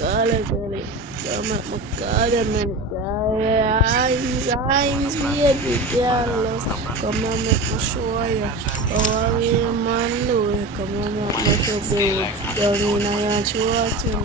Kali Selamat mengkada Zains baby jealous. Come on, make me show ya. Oh, I man do. Come on, make me feel good. Don't mean I ain't watching.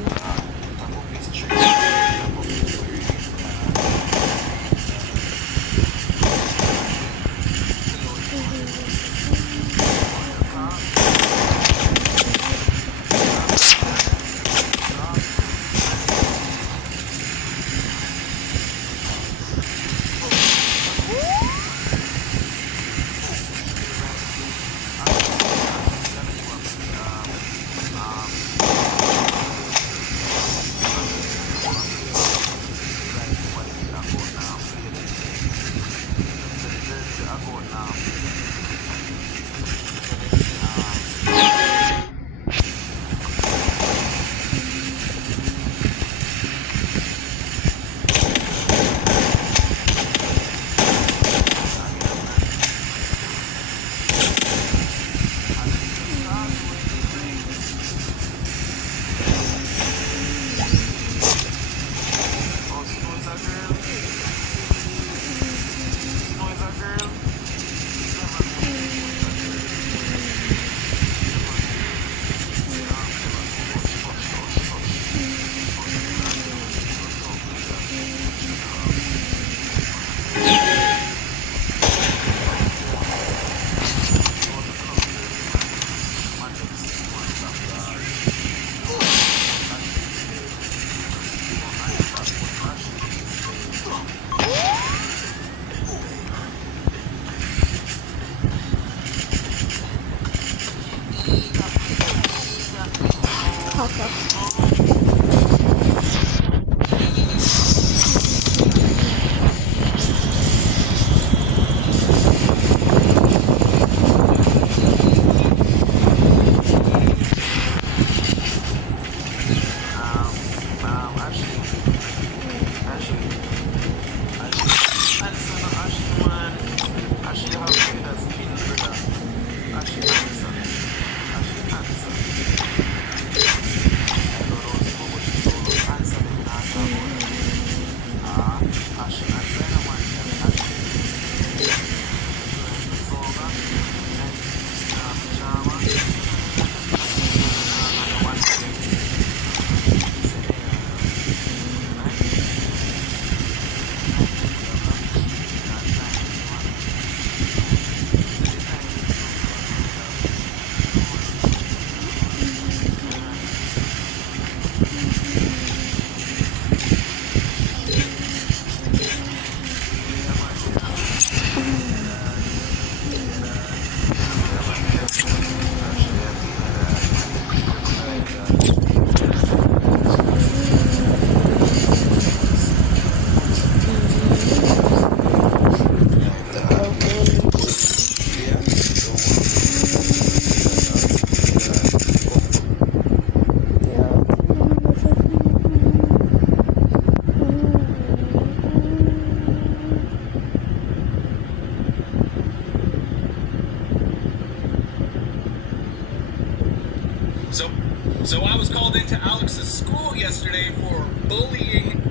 So I was called into Alex's school yesterday for bullying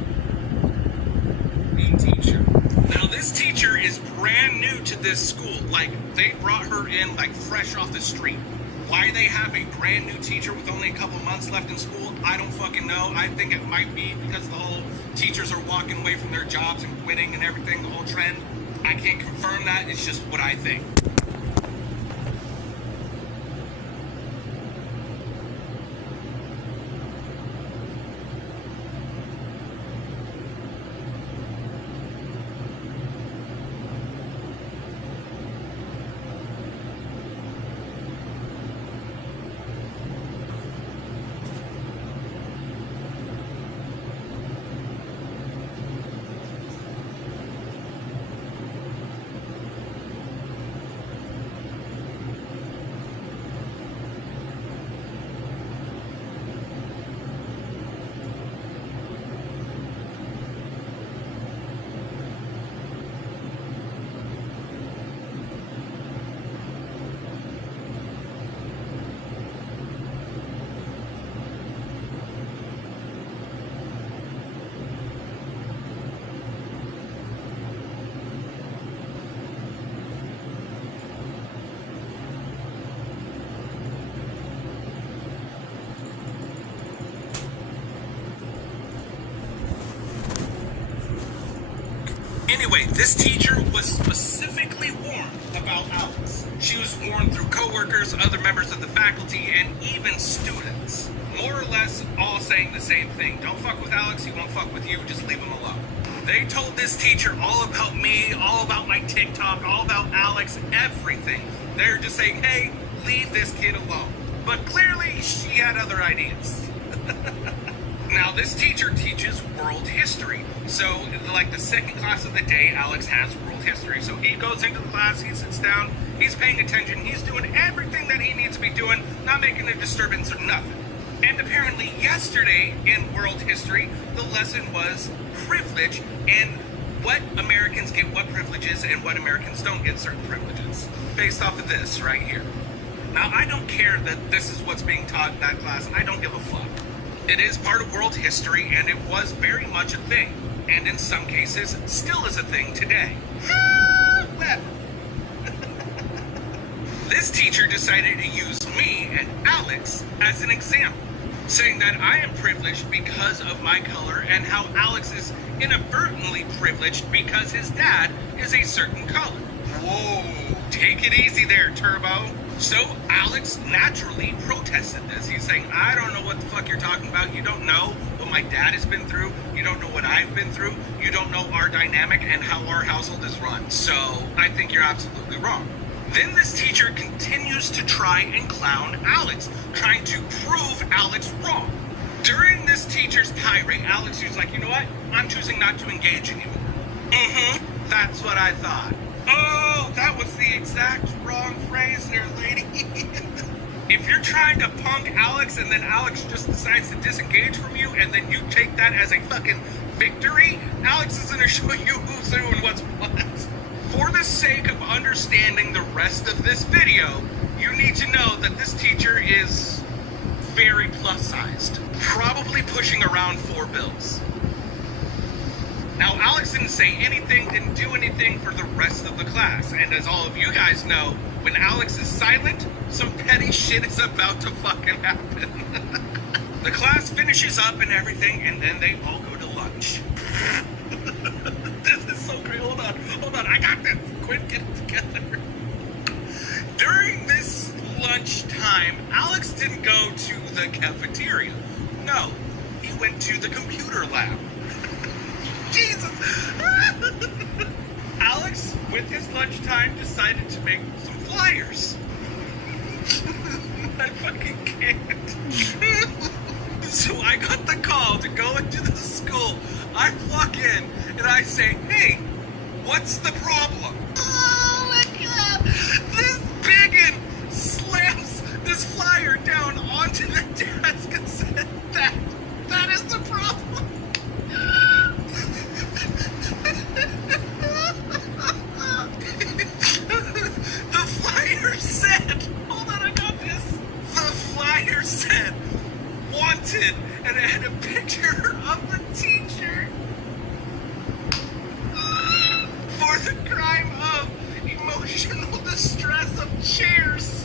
a teacher. Now this teacher is brand new to this school. Like, they brought her in like fresh off the street. Why they have a brand new teacher with only a couple months left in school, I don't fucking know. I think it might be because the whole teachers are walking away from their jobs and quitting and everything, the whole trend. I can't confirm that, it's just what I think. Anyway, this teacher was specifically warned about Alex. She was warned through coworkers, other members of the faculty, and even students. More or less all saying the same thing. Don't fuck with Alex, he won't fuck with you, just leave him alone. They told this teacher all about me, all about my TikTok, all about Alex, everything. They're just saying, hey, leave this kid alone. But clearly, she had other ideas. Now, this teacher teaches world history. So, like the second class of the day, Alex has world history. So he goes into the class, he sits down, he's paying attention, he's doing everything that he needs to be doing, not making a disturbance or nothing. And apparently yesterday in world history, the lesson was privilege and what Americans get what privileges and what Americans don't get certain privileges. Based off of this right here. Now, I don't care that this is what's being taught in that class. I don't give a fuck. It is part of world history, and it was very much a thing. And in some cases, still is a thing today. However, this teacher decided to use me and Alex as an example, saying that I am privileged because of my color and how Alex is inadvertently privileged because his dad is a certain color. Whoa, take it easy there, Turbo. So Alex naturally protested this. He's saying, I don't know what the fuck you're talking about. You don't know what my dad has been through. You don't know what I've been through. You don't know our dynamic and how our household is run. So I think you're absolutely wrong. Then this teacher continues to try and clown Alex, trying to prove Alex wrong. During this teacher's tirade, Alex was like, you know what? I'm choosing not to engage anymore. That's what I thought. Oh, that was the exact wrong phrase there, lady. If you're trying to punk Alex and then Alex just decides to disengage from you and then you take that as a fucking victory, Alex is going to show you who's who and what's what. For the sake of understanding the rest of this video, you need to know that this teacher is very plus-sized. Probably pushing around 4 bills. Now, Alex didn't say anything, didn't do anything for the rest of the class. And as all of you guys know, when Alex is silent, some petty shit is about to fucking happen. The class finishes up and everything, and then they all go to lunch. This is so great. Hold on. I got this. Quit, get it together. During this lunchtime, Alex didn't go to the cafeteria. No, he went to the computer lab. Jesus! Alex, with his lunchtime, decided to make some flyers. I fucking can't. So I got the call to go into the school. I walk in and I say, hey, what's the problem? Oh my god! This bigot slams this flyer down onto the desk and said that is the problem. The flyer said, hold on, I got this. The flyer said said wanted, and it had a picture of the teacher for the crime of emotional distress of chairs.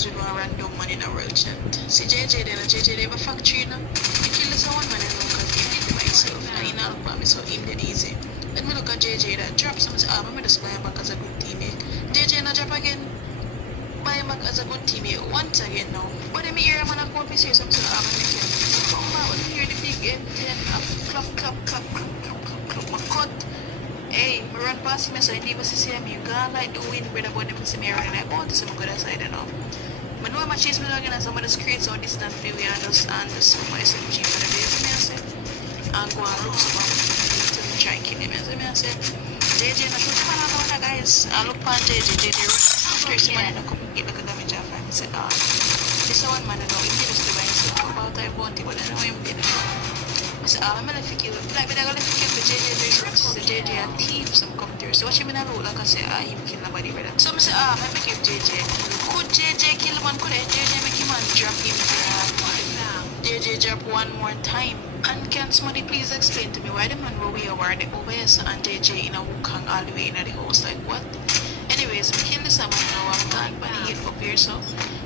With one random man in a world chat. See JJ then, JJ they have a factory now. I kill this one man and look at him did myself and he not look at me so him did easy. Then me look at JJ that drop some say, I'm gonna just buy him back as a good teammate. JJ not drop again. Buy him back as a good teammate once again now. But then me hear him and I come up and say something I'm gonna make him. Come back when me hear the big M10 clap clap clap clap clap clap clap my cut. Hey, me run past him so I never see him. You gone like the wind brother but them see me running like bounty so I go side now. I know I'm chase me again and somebody creates all this stuff we understand this so my SMG for the base me I said and go and look some to try and kill him as I said JJ na shoot man out of guys I look pan JJ run first man and come get like a damage off and I said this one man I know he just do by himself about I bounty but I know him did I said I'm gonna kill like but I gotta kill the JJ the JJ a thief some come through so what you mean I look like I say him kill nobody brother so I say I make him JJ could JJ kill man could JJ make him and drop him JJ drop one more time and can somebody please explain to me why the man were we over the OBS and JJ in a Wukong all the way in the house like what anyways we kill this man now I'm gone by the head up here so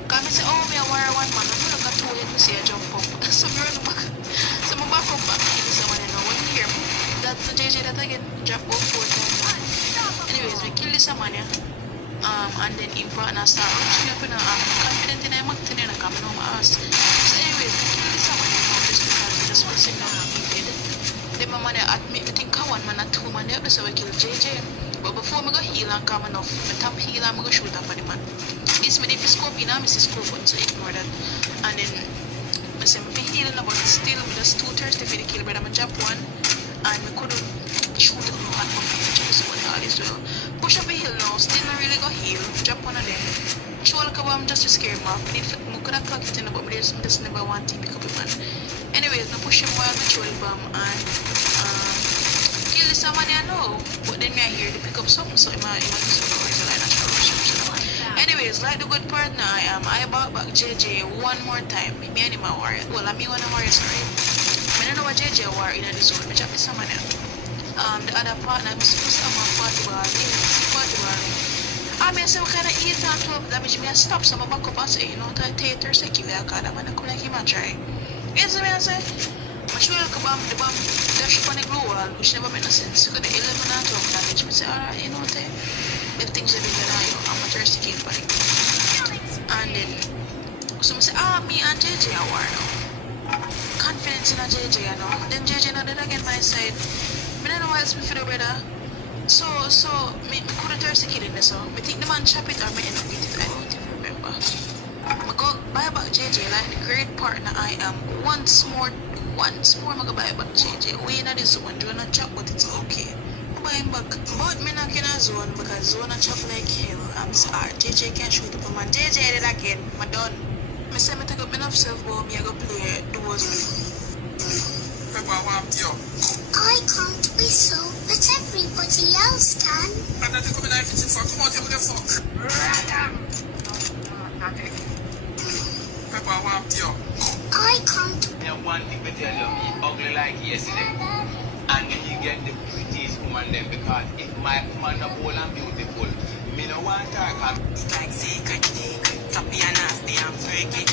come and say oh me a warrior one man I look at two head to see a jump up so me run back so my back up back kill this man now when you hear me that's the JJ that again drop up 4 times anyways we kill this man yeah and then in front and start up and I'm confident in him and I'm coming home ass. So anyways, we kill this one just because we just want to say no he did. Then my man admit I think one man and 2 man there so we kill JJ. But before I go heal and come enough, I tap heal and I go shoot up for the man. This me if you scope in I miss scope on so ignore that. And then I say me healing but still me just too thirsty for the kill but I'm a jump one and we couldn't shoot at me one for the chase one all as well. Push up a hill now, still not really go heal, drop one of them. Show like I'm just to scare him off. I could have clocked it in but there's just never one team pick up a man. Anyways, I push him while I troll bomb and kill this man I know. But then I hear the pick up something so I might just go over the line and try to rush. Anyways, like the good partner I bought back JJ one more time. Me and him a warrior. Well I mean one a warrior sorry. I don't know what JJ war in the zone, I drop this man there. The other partner, I'm supposed to have a party bar. I mean, so kind of 8 and 12 damage. I stop some back up and say, you know, that theater say, kill that card. I'm going to come like him and try. You see me, I say, I should look about the bomb, dash up on the glue wall, which never made no sense. Because the 11 and 12 damage, I say, alright, you know what, if things are bigger than you, I'm a thirsty kid, buddy. And then, so I say, me and JJ are war now. Confidence in a JJ, you know. Then JJ not did again my side. I don't know why it's me for the brother. So, me could have thirsty kid in this so I think the man chop it or me end up get it, I don't even remember. I go buy back JJ like the great partner I am. Once more I go buy back JJ. We in this zone, do not chop but it's okay. Buy him back. But me not in a zone because zone a chop like hell. I'm sorry, JJ can't shoot up a man. JJ did again, I'm done. I say me take up enough self-ball, me I go play duos. I can't whistle, but everybody else can. I'm not coming out for come on, tell me the fuck. I can't. One thing to tell you, me ugly like yesterday. And he get the prettiest woman then because if my woman not old and beautiful, Me no want talk. It's like secret. Choppy and nasty and freaky.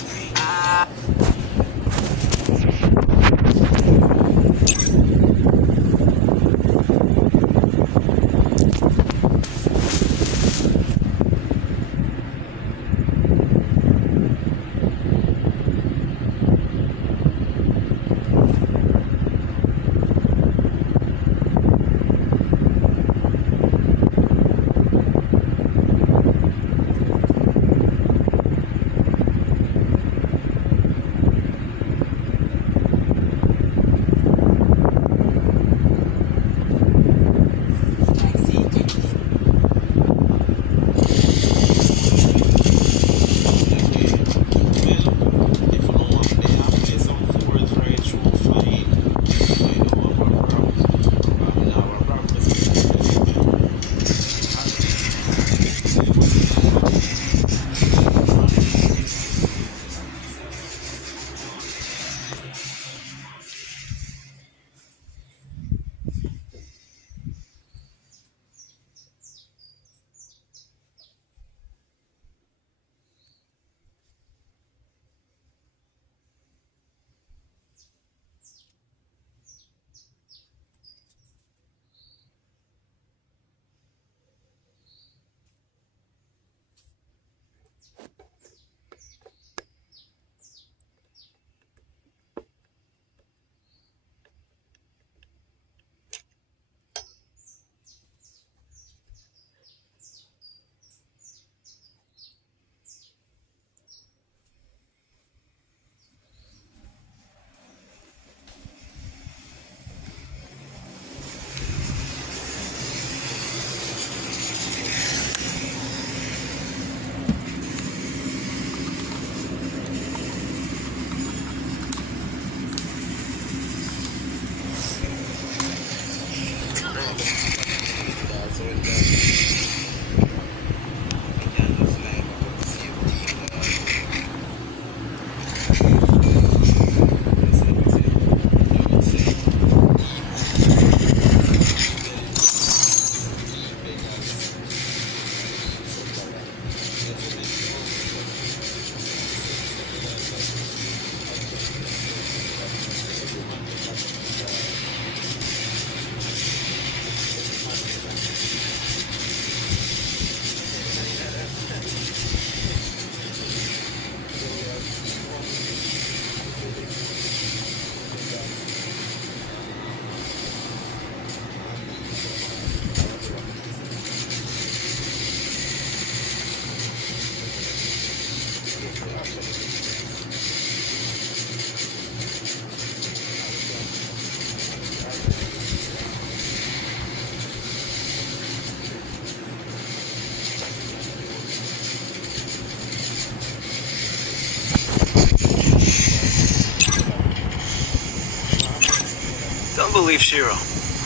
Don't believe Shiro.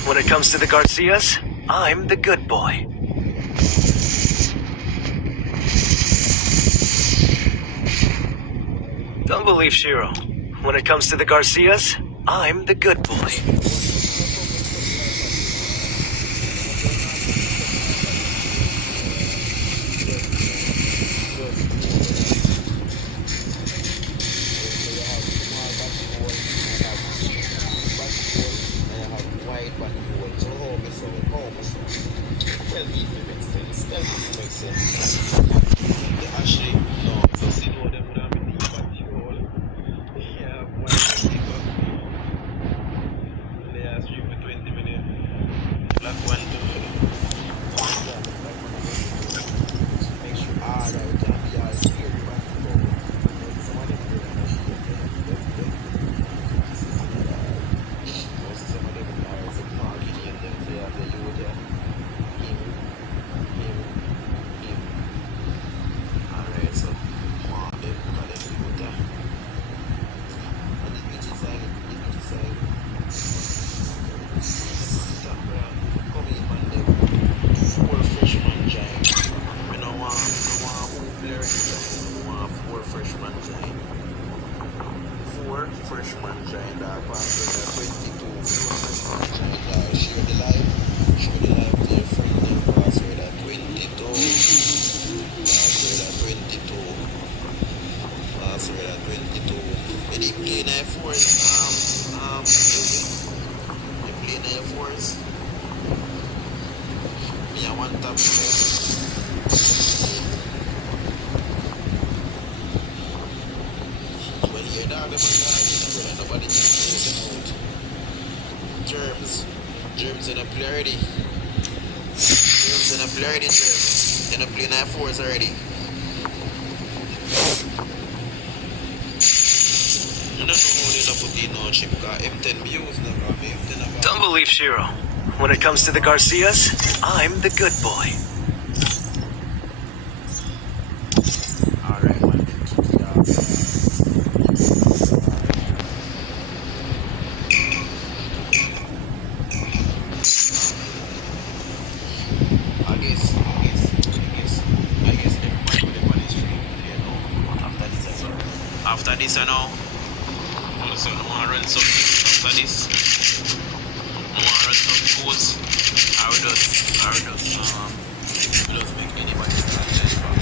When it comes to the Garcias, I'm the good boy. Don't believe Shiro. When it comes to the Garcias, I'm the good boy. Germs in a play already. Germs in a play already, Germs. In a play 9-4s already. I don't know how they not put in no chip car. M10 views now, M10 Don't believe Shiro. When it comes to the Garcias, I'm the good boy. Alright, man. I guess everybody will on the stream, you know, after this as well. After this, I know. Also, I want to run some after this. I want to run some pools. I will just make anybody start this one.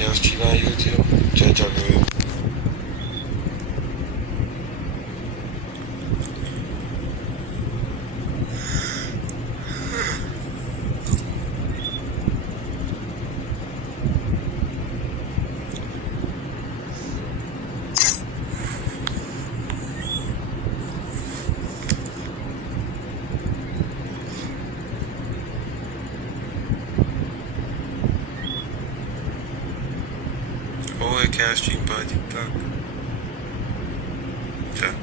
Ja stream on YouTube. Judge of it. Oh, I can't stream by TikTok. Yeah.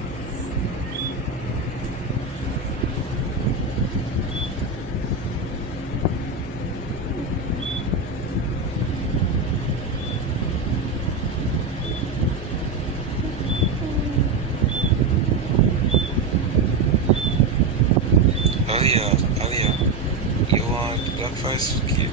Alia, you want black rice cake?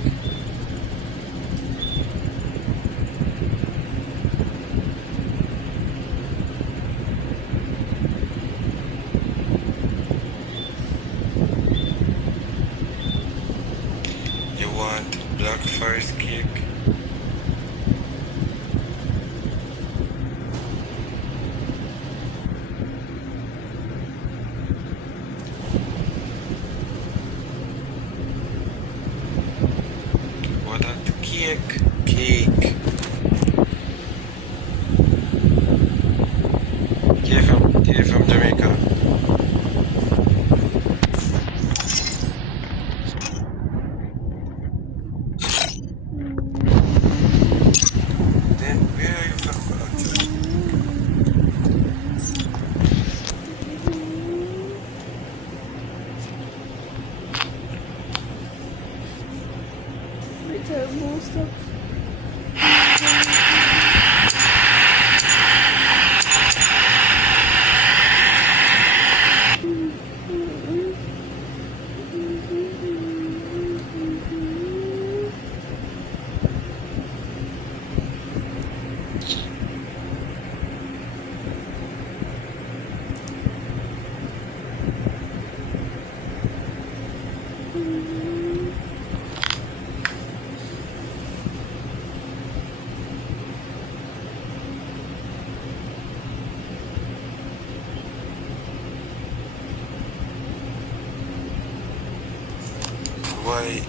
You want black forest cake? What that cake? Cake. You're from Jamaica. Then where are you from actually? Return most of Why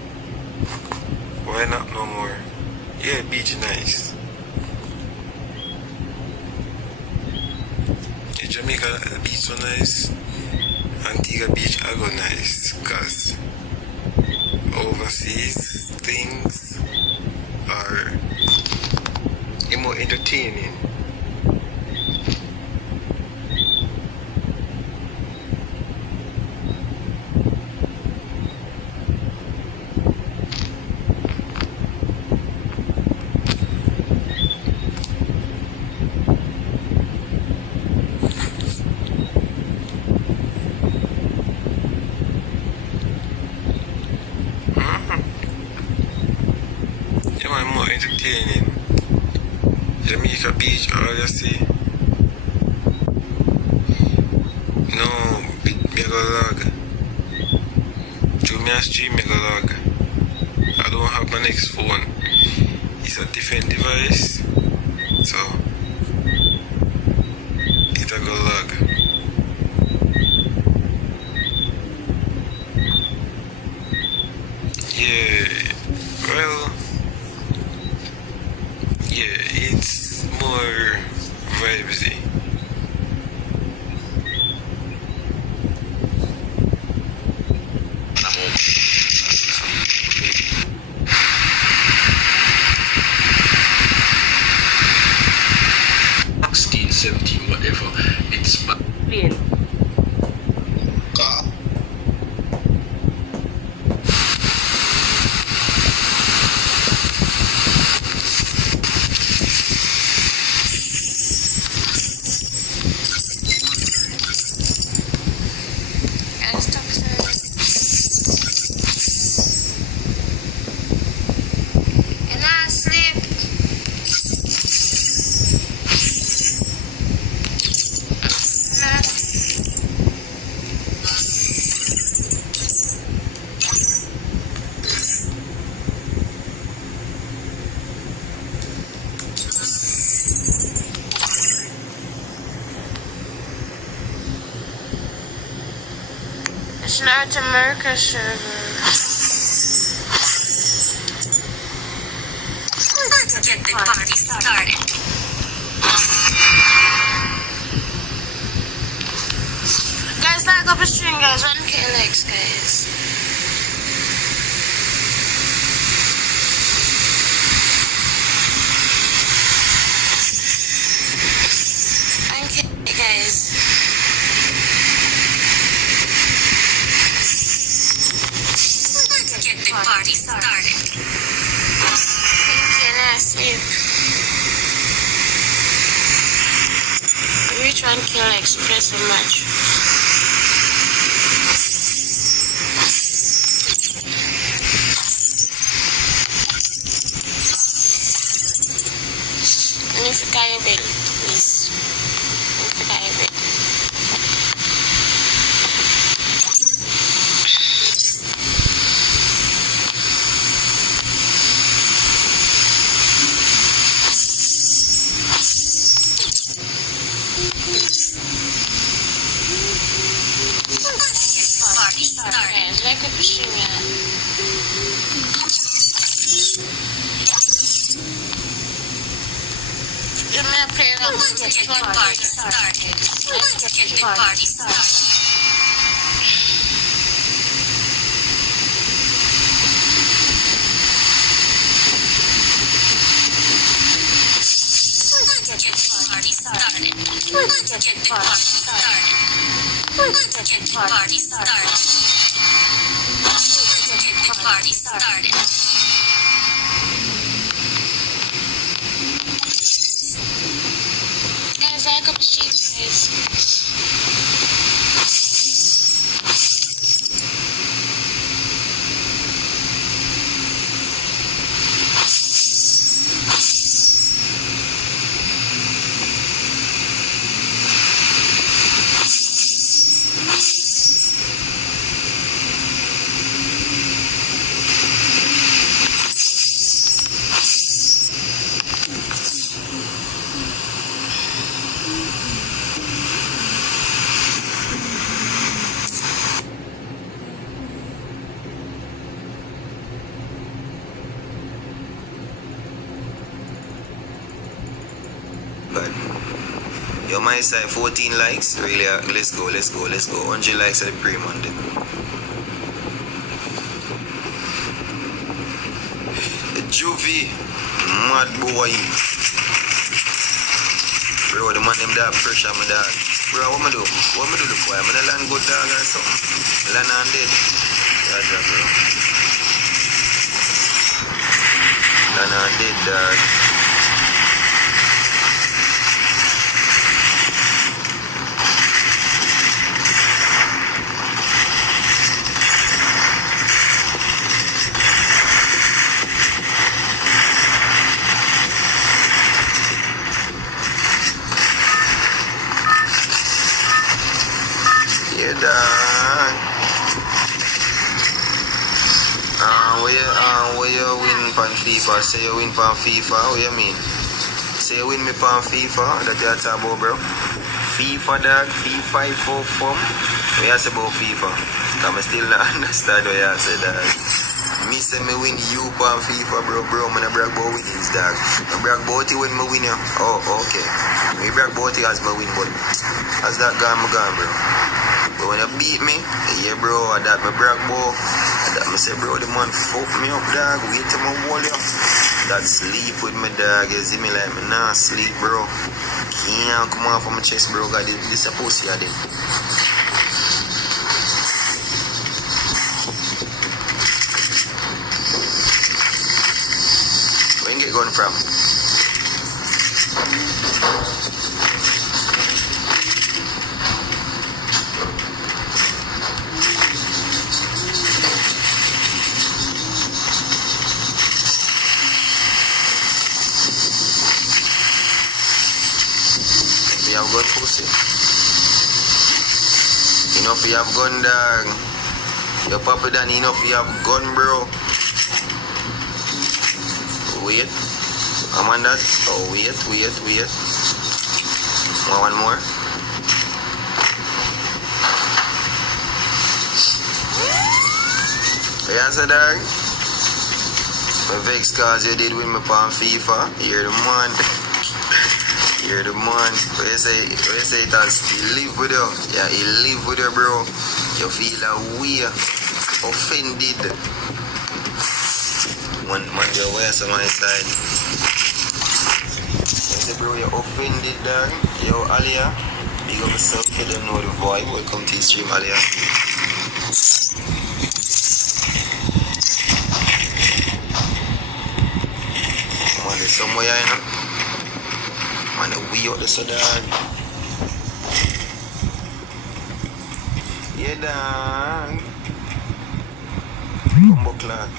not no more? Yeah, beach nice. In Jamaica, the beach so nice. Antigua Beach, I go nice. Cause overseas things are more entertaining. More entertaining. Jamaica Beach, all you see. No, mega log. Jumia Stream mega log. I don't have my next phone. It's a different device. So, it's a go log. Yeah, well. Yeah, it's more vibesy. Whatever, it's Bien. It's not America server. Let's get the party started. Guys, like up a stream, guys. 1K likes, guys. Guys. Let's get the party started. Can I sleep? Which 1K likes press a match? And if you carry bell, please. If you carry bell. Guys, like up a stream, yeah. You may play around with Let's get the party started. Let's get the party started. Let's get the party started. Let's get the party started. Let's get the party started. Let's get the party started. Guys, like up a stream, guys. my side 14 likes. Really, let's go. 100 likes at the pre-Monday. Juvie, mad boy. Bro, the man them that pressure me dog. Bro, what me do? What me do look boy? I'm gonna land good dog or something. Land on dead. Yeah, bro. Land on dead dog. Where you win pan FIFA? Say you win pan FIFA, what you mean? Say you win me pan FIFA, that you talk about, bro? FIFA dog, FIFA for fun. What you say about FIFA? Because I still not understand what you say, dog. Me say me win you pan FIFA, bro. I'm gonna brag about winnings, dog. I brag about it when me win you. Oh, okay. Me brag about it as me win, but as that gone, bro. But when you beat me, yeah, bro, that me brag about. That me say, bro, the man fuck me up, dog. Wait till me hold you. That sleep with me, dog. You see me like me nah sleep, bro. Can't come off of my chest, bro. God, this a pussy of them. Where you get gun from? You have gun, pussy. Enough you have gun, dog. Your papa done enough you have gun, bro. Wait. I'm on that. Oh, wait. One more. You answer, dog? My vex cause you did win me on FIFA. You're the man. You're the man. What you say it has he live with you. Yeah, he live with you, bro. You feel a way offended. One man your way on my side. You say, bro, you're offended, dog. Yo, Alia, big up yourself, you don't know the vibe. Welcome to the stream, Alia. Man, there's somewhere, you know. Man, we out the Sudan. Yeah, dog. Combo clan.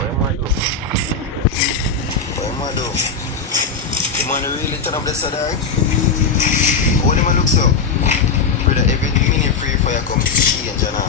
What am I do? The man really turn up the Sudan? What do I look so? Brother, every minute free fire come change, you know.